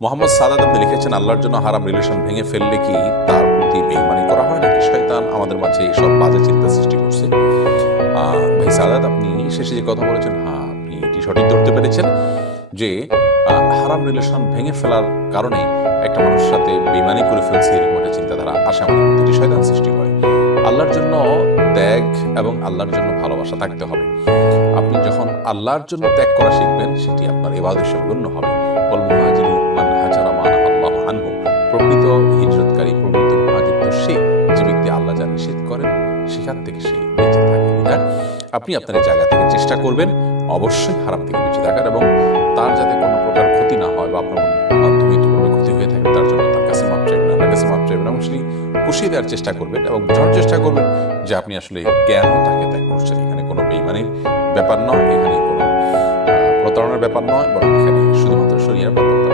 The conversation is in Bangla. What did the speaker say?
মোহাম্মদ সাদাত আপনি লিখেছেন, আল্লাহর জন্য হারাম রিলেশন ভেঙে ফেললে কি তার প্রতি বেঈমানি করা হয় নাকি শয়তান আমাদের মাঝে সব বাজে চিন্তা সৃষ্টি করছে? ভাই সাদাত, আপনি শেষে যে কথা বলেছেন, হ্যাঁ আপনি এটি সঠিক ধরতে পেরেছেন যে হারাম রিলেশন ভেঙে ফেলার কারণে একটা মানুষের সাথে বেঈমানি করে ফেলছে, এরকম একটা চিন্তাধারা আসে আমাদের মধ্যে, এটি শয়তান সৃষ্টি করে। আল্লাহর জন্য ত্যাগ এবং আল্লাহর জন্য ভালোবাসা থাকতে হবে। আপনি যখন আল্লাহর জন্য ত্যাগ করা শিখবেন, সেটি আপনার ইবাদত হিসেবে গণ্য হবে। ওয়াল মুহাজিরু মান হাজারা মা নাহাল্লাহু আনহু, প্রকৃত হিজরতকারী, প্রকৃত মুহাজির তো সে যে ব্যক্তি আল্লাহ যা নিষেধ করেন সেখান থেকে সে বেঁচে থাকে। বিধায় আপনি আপনার এই জায়গা থেকে চেষ্টা করবেন অবশ্যই হারাম থেকে বেঁচে থাকার, এবং তার যাতে কোনো প্রকার ক্ষতি না হয় বা আপনার মাধ্যমে ইতিপূর্বে ক্ষতি হয়ে থাকে, তার জন্য তার কাছে মাপ চাইবেন, আপনার কাছে মাপ চাইবেন এবং সেটি পুষিয়ে দেওয়ার চেষ্টা করবেন এবং বোঝানোর চেষ্টা করবেন যে আপনি আসলে কেন তাকে ত্যাগ করছেন। এখানে কোনো বেঈমানির ব্যাপার নয়, এখানে কোনো প্রতারণার ব্যাপার নয়, বরং এখানে শুধুমাত্র শরীয়তের ব্যাপার।